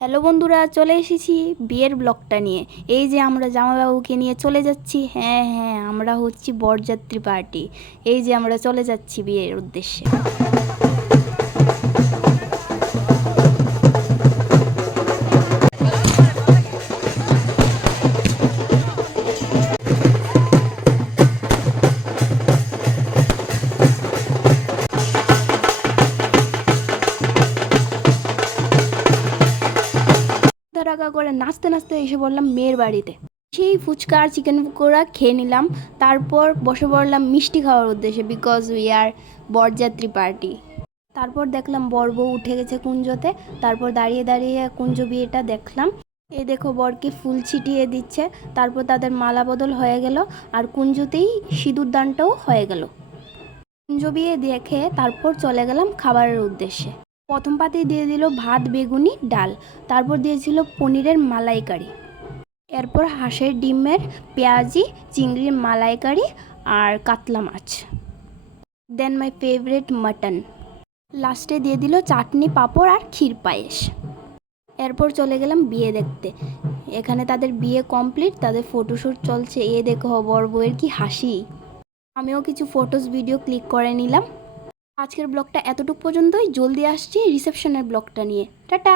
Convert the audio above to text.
Hello বন্ধুরা, চলে এসেছি বিয়ের ব্লগটা নিয়ে। এই যে আমরা জামাইবাবুকে নিয়ে চলে যাচ্ছি। হ্যাঁ হ্যাঁ, আমরা হচ্ছি বরযাত্রী পার্টি। এই যে আমরা চলে যাচ্ছি বিয়ের উদ্দেশ্যে। ধারাকা করে নাচতে নাচতে এসে পড়লাম মেয়ের বাড়িতে। সেই ফুচকা আর চিকেন পকোড়া খেয়ে নিলাম। তারপর বসে পড়লাম মিষ্টি খাওয়ার উদ্দেশ্যে, বিকজ উই আর বরযাত্রী পার্টি। তারপর দেখলাম বর বউ উঠে গেছে কুঞ্জতে। তারপর দাঁড়িয়ে দাঁড়িয়ে কুঞ্জ বিয়েটা দেখলাম। এই দেখো বরকে ফুল ছিটিয়ে দিচ্ছে। তারপর তাদের মালা বদল হয়ে গেল, আর কুঞ্জতেই সিঁদুর দানটাও হয়ে গেল। কুঞ্জ বিয়ে দেখে তারপর চলে গেলাম খাবারের উদ্দেশ্যে। প্রথম পাতেই দিয়ে দিল ভাত, বেগুনি, ডাল। তারপর দিয়েছিল পনিরের মালাইকারি। এরপর হাঁসের ডিমের পেঁয়াজি, চিংড়ির মালাইকারি আর কাতলা মাছ। দেন মাই ফেভারিট মাটন। লাস্টে দিয়ে দিল চাটনি, পাঁপড় আর ক্ষীর পায়েস। এরপর চলে গেলাম বিয়ে দেখতে। এখানে তাদের বিয়ে কমপ্লিট, তাদের ফটোশ্যুট চলছে। এ দেখো বর বউয়ের কি হাসি। আমিও কিছু ফটোস ভিডিও ক্লিক করে নিলাম। আজকের ব্লগটা এতটুকু পর্যন্তই। জলদি আসছি রিসেপশনের ব্লগটা নিয়ে। টাটা।